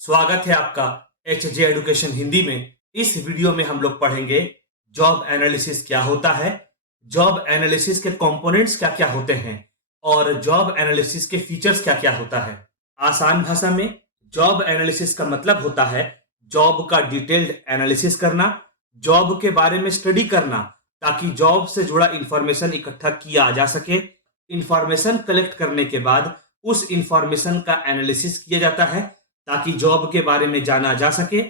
स्वागत है आपका एच जे एडुकेशन हिंदी में। इस वीडियो में हम लोग पढ़ेंगे जॉब एनालिसिस क्या होता है, जॉब एनालिसिस के कंपोनेंट्स क्या क्या होते हैं और जॉब एनालिसिस के फीचर्स क्या क्या होता है। आसान भाषा में जॉब एनालिसिस का मतलब होता है जॉब का डिटेल्ड एनालिसिस करना, जॉब के बारे में स्टडी करना ताकि जॉब से जुड़ा इंफॉर्मेशन इकट्ठा किया जा सके। इंफॉर्मेशन कलेक्ट करने के बाद उस इंफॉर्मेशन का एनालिसिस किया जाता है ताकि जॉब के बारे में जाना जा सके,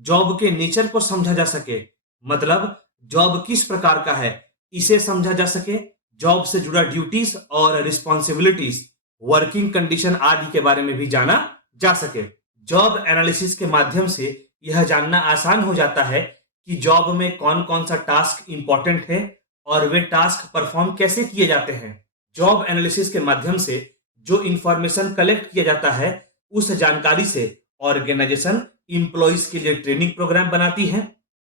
जॉब के नेचर को समझा जा सके, मतलब जॉब किस प्रकार का है इसे समझा जा सके, जॉब से जुड़ा ड्यूटीज और रिस्पॉन्सिबिलिटीज, वर्किंग कंडीशन आदि के बारे में भी जाना जा सके। जॉब एनालिसिस के माध्यम से यह जानना आसान हो जाता है कि जॉब में कौन कौन सा टास्क इंपॉर्टेंट है और वे टास्क परफॉर्म कैसे किए जाते हैं। जॉब एनालिसिस के माध्यम से जो इंफॉर्मेशन कलेक्ट किया जाता है उस जानकारी से ऑर्गेनाइजेशन इंप्लॉइज के लिए ट्रेनिंग प्रोग्राम बनाती है,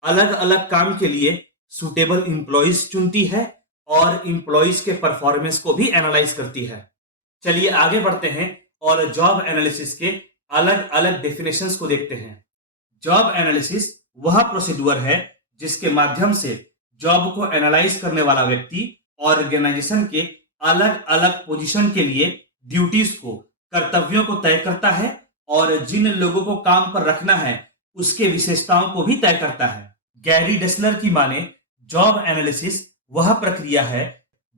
अलग अलग काम के लिए सुटेबल इंप्लॉइज चुनती है और इंप्लॉइज के परफॉर्मेंस को भी एनालाइज करती है। चलिए आगे बढ़ते हैं और जॉब एनालिसिस के अलग अलग डेफिनेशंस को देखते हैं। जॉब एनालिसिस वह प्रोसीड्यूर है जिसके माध्यम से जॉब को एनालाइज करने वाला व्यक्ति ऑर्गेनाइजेशन के अलग अलग पोजीशन के लिए ड्यूटीज को, कर्तव्यों को तय करता है और जिन लोगों को काम पर रखना है उसके विशेषताओं को भी तय करता है। गैरी डेस्लर की माने जॉब एनालिसिस वह प्रक्रिया है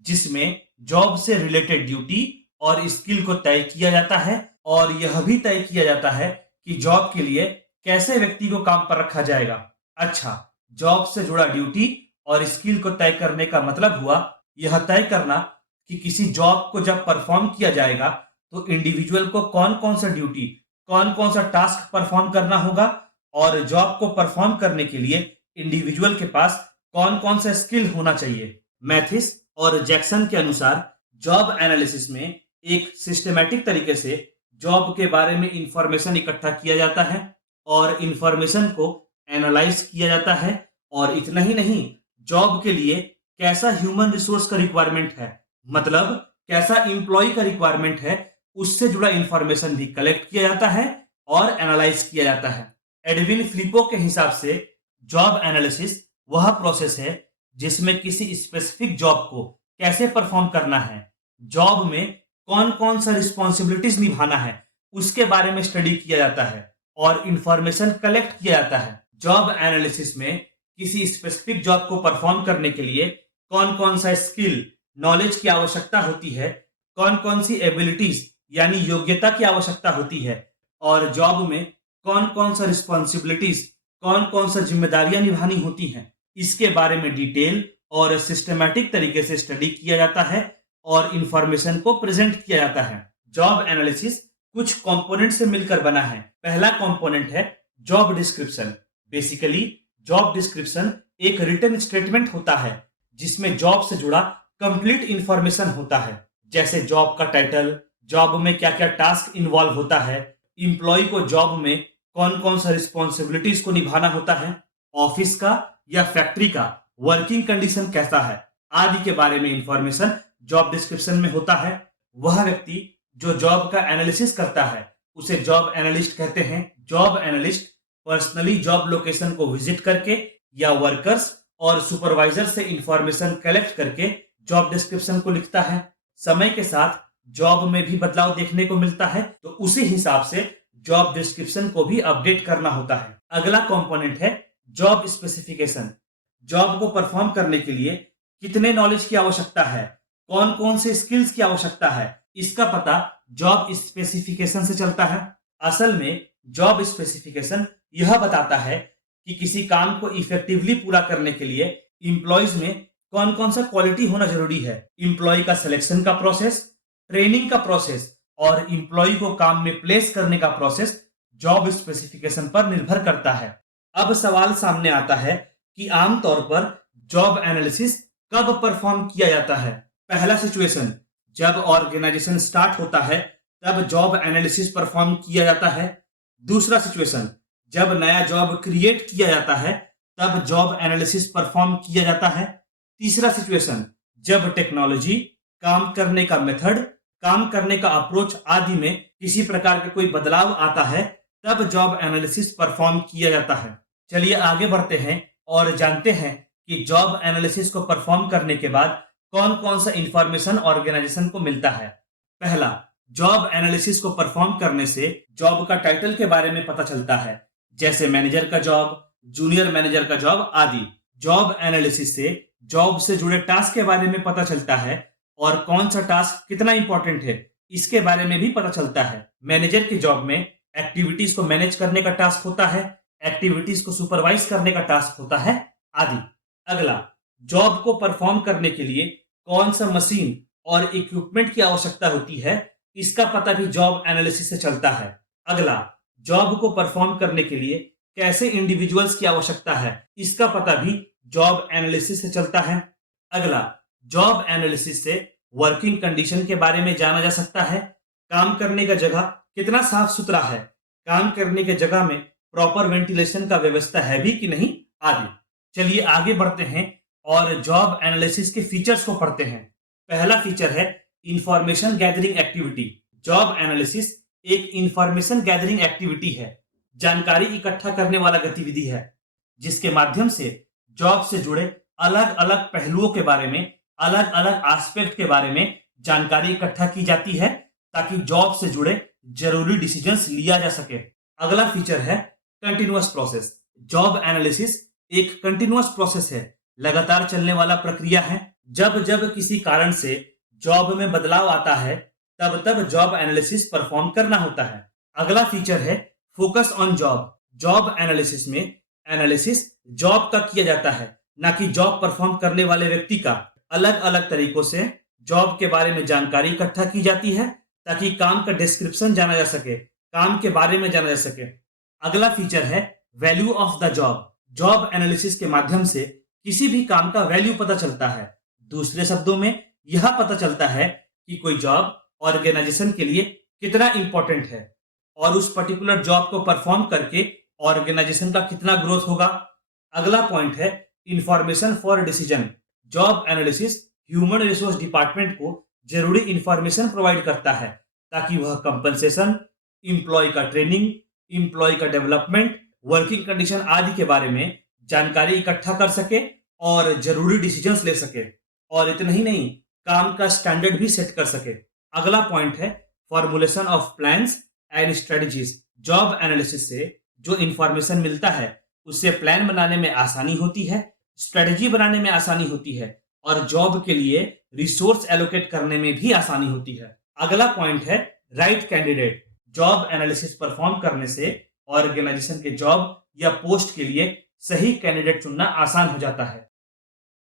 जिसमें जॉब से रिलेटेड ड्यूटी और स्किल को तय किया जाता है और यह भी तय किया जाता है कि जॉब के लिए कैसे व्यक्ति को काम पर रखा जाएगा। अच्छा, जॉब से जुड़ा ड्यूटी और स्किल को तय करने का मतलब हुआ यह तय करना कि किसी जॉब को जब परफॉर्म किया जाएगा तो इंडिविजुअल को कौन कौन सा ड्यूटी, कौन कौन सा टास्क परफॉर्म करना होगा और जॉब को परफॉर्म करने के लिए इंडिविजुअल के पास कौन कौन सा स्किल होना चाहिए। मैथिस और जैक्सन के अनुसार जॉब एनालिसिस में एक सिस्टमैटिक तरीके से जॉब के बारे में इंफॉर्मेशन इकट्ठा किया जाता है और इंफॉर्मेशन को एनालाइज किया जाता है, और इतना ही नहीं, जॉब के लिए कैसा ह्यूमन रिसोर्स का रिक्वायरमेंट है, मतलब कैसा इंप्लॉय का रिक्वायरमेंट है, उससे जुड़ा इंफॉर्मेशन भी कलेक्ट किया जाता है और एनालाइज किया जाता है। एडविन फ्लिपो के हिसाब से जॉब एनालिसिस वह प्रोसेस है जिसमें किसी स्पेसिफिक जॉब को कैसे परफॉर्म करना है, जॉब में कौन कौन सा रिस्पॉन्सिबिलिटीज निभाना है उसके बारे में स्टडी किया जाता है और इंफॉर्मेशन कलेक्ट किया जाता है। जॉब एनालिसिस में किसी स्पेसिफिक जॉब को परफॉर्म करने के लिए कौन कौन सा स्किल, नॉलेज की आवश्यकता होती है, कौन कौन सी एबिलिटीज यानी योग्यता की आवश्यकता होती है और जॉब में कौन कौन सा रिस्पॉन्सिबिलिटीज, कौन कौन सा जिम्मेदारियां निभानी होती हैं, इसके बारे में डिटेल और सिस्टमैटिक तरीके से स्टडी किया जाता है और इंफॉर्मेशन को प्रेजेंट किया जाता है। जॉब एनालिसिस कुछ कंपोनेंट से मिलकर बना है। पहला कंपोनेंट है job description. Basically job description एक रिटन स्टेटमेंट होता है जिसमें जॉब से जुड़ा कंप्लीट इंफॉर्मेशन होता है, जैसे जॉब का टाइटल, जॉब में क्या क्या टास्क इन्वॉल्व होता है, इंप्लॉय को जॉब में कौन कौन सा रिस्पॉन्सिबिलिटीज को निभाना होता है, ऑफिस का या फैक्ट्री का वर्किंग कंडीशन कैसा है आदि के बारे में इंफॉर्मेशन जॉब डिस्क्रिप्शन में होता है। वह व्यक्ति जो जॉब का एनालिसिस करता है उसे जॉब एनालिस्ट कहते हैं। Job analyst personally job location को विजिट करके या वर्कर्स और सुपरवाइजर से इंफॉर्मेशन कलेक्ट करके जॉब डिस्क्रिप्शन को लिखता है। समय के साथ जॉब में भी बदलाव देखने को मिलता है तो उसी हिसाब से जॉब डिस्क्रिप्शन को भी अपडेट करना होता है। अगला कंपोनेंट है जॉब स्पेसिफिकेशन। जॉब को परफॉर्म करने के लिए कितने नॉलेज की आवश्यकता है, कौन कौन से स्किल्स की आवश्यकता है, इसका पता जॉब स्पेसिफिकेशन से चलता है। असल में जॉब स्पेसिफिकेशन यह बताता है कि किसी काम को इफेक्टिवली पूरा करने के लिए इंप्लॉइज में कौन कौन सा क्वालिटी होना जरूरी है। इंप्लॉय का सिलेक्शन का प्रोसेस, ट्रेनिंग का प्रोसेस और इंप्लॉय को काम में प्लेस करने का प्रोसेस जॉब स्पेसिफिकेशन पर निर्भर करता है। अब सवाल सामने आता है कि आमतौर पर जॉब एनालिसिस कब परफॉर्म किया जाता है। पहला सिचुएशन, जब ऑर्गेनाइजेशन स्टार्ट होता है तब जॉब एनालिसिस परफॉर्म किया जाता है। दूसरा सिचुएशन, जब नया जॉब क्रिएट किया जाता है तब जॉब एनालिसिस परफॉर्म किया जाता है। तीसरा सिचुएशन, जब टेक्नोलॉजी, काम करने का मेथड, काम करने का अप्रोच आदि में किसी प्रकार का कोई बदलाव आता है तब जॉब एनालिसिस परफॉर्म किया जाता है। चलिए आगे बढ़ते हैं और जानते हैं कि जॉब एनालिसिस को परफॉर्म करने के बाद कौन कौन सा इंफॉर्मेशन ऑर्गेनाइजेशन को मिलता है। पहला, जॉब एनालिसिस को परफॉर्म करने से जॉब का टाइटल के बारे में पता चलता है, जैसे मैनेजर का जॉब, जूनियर मैनेजर का जॉब आदि। जॉब एनालिसिस से जॉब से जुड़े टास्क के बारे में पता चलता है और कौन सा टास्क कितना इंपॉर्टेंट है इसके बारे में भी पता चलता है। मैनेजर की जॉब में एक्टिविटीज को मैनेज करने का टास्क होता है, एक्टिविटीज को सुपरवाइज करने का टास्क होता है आदि। अगला, जॉब को परफॉर्म करने के लिए कौन सा मशीन और इक्विपमेंट की आवश्यकता होती है इसका पता भी जॉब एनालिसिस से चलता है। अगला, जॉब को परफॉर्म करने के लिए कैसे इंडिविजुअल्स की आवश्यकता है इसका पता भी जॉब एनालिसिस से चलता है। अगला, जॉब एनालिसिस से वर्किंग कंडीशन के बारे में जाना जा सकता है, काम करने का जगह कितना साफ सुथरा है, काम करने के जगह में प्रॉपर वेंटिलेशन का व्यवस्था है भी कि नहीं आदि। चलिए आगे बढ़ते हैं और जॉब एनालिसिस के फीचर्स को पढ़ते हैं। पहला फीचर है information gathering activity. Job analysis एक इंफॉर्मेशन गैदरिंग एक्टिविटी है, जानकारी इकट्ठा करने वाला गतिविधि है, जिसके माध्यम से जॉब से जुड़े अलग अलग पहलुओं के बारे में, अलग अलग एस्पेक्ट के बारे में जानकारी इकट्ठा की जाती है ताकि जॉब से जुड़े जरूरी डिसीजंस लिया जा सके। अगला फीचर है कंटिन्यूअस प्रोसेस। जॉब एनालिसिस एक कंटिन्यूअस प्रोसेस है, लगातार चलने वाला प्रक्रिया है। जब जब किसी कारण से जॉब में बदलाव आता है तब तब जॉब एनालिसिस परफॉर्म करना होता है। अगला फीचर है focus on job. Job analysis में एनालिसिस जॉब का किया जाता है, ना कि जॉब परफॉर्म करने वाले व्यक्ति का। अलग अलग तरीकों से जॉब के बारे में जानकारी इकट्ठा की जाती है ताकि काम का डिस्क्रिप्शन जाना जा सके, काम के बारे में जाना जा सके। अगला फीचर है value of the job. Job analysis के माध्यम से किसी भी काम का वैल्यू पता चलता है। दूसरे शब्दों में यह पता चलता है कि कोई जॉब ऑर्गेनाइजेशन के लिए कितना इंपॉर्टेंट है और उस पर्टिकुलर जॉब को परफॉर्म करके ऑर्गेनाइजेशन का कितना ग्रोथ होगा। अगला पॉइंट है information for decision. Job analysis human resource department को जरूरी इंफॉर्मेशन प्रोवाइड करता है ताकि वह कंपनसेशन, इंप्लॉय का ट्रेनिंग, इंप्लॉय का डेवलपमेंट, वर्किंग कंडीशन आदि के बारे में जानकारी इकट्ठा कर सके और जरूरी डिसीजंस ले सके। और इतना ही नहीं, काम का स्टैंडर्ड भी सेट कर सके। अगला पॉइंट है formulation of plans and strategies. Job analysis से जो इंफॉर्मेशन मिलता है उससे प्लान बनाने में आसानी होती है, स्ट्रेटजी बनाने में आसानी होती है और जॉब के लिए रिसोर्स एलोकेट करने में भी आसानी होती है। अगला पॉइंट है right candidate. Job analysis perform करने से ऑर्गेनाइजेशन के जॉब या पोस्ट के लिए सही कैंडिडेट चुनना आसान हो जाता है।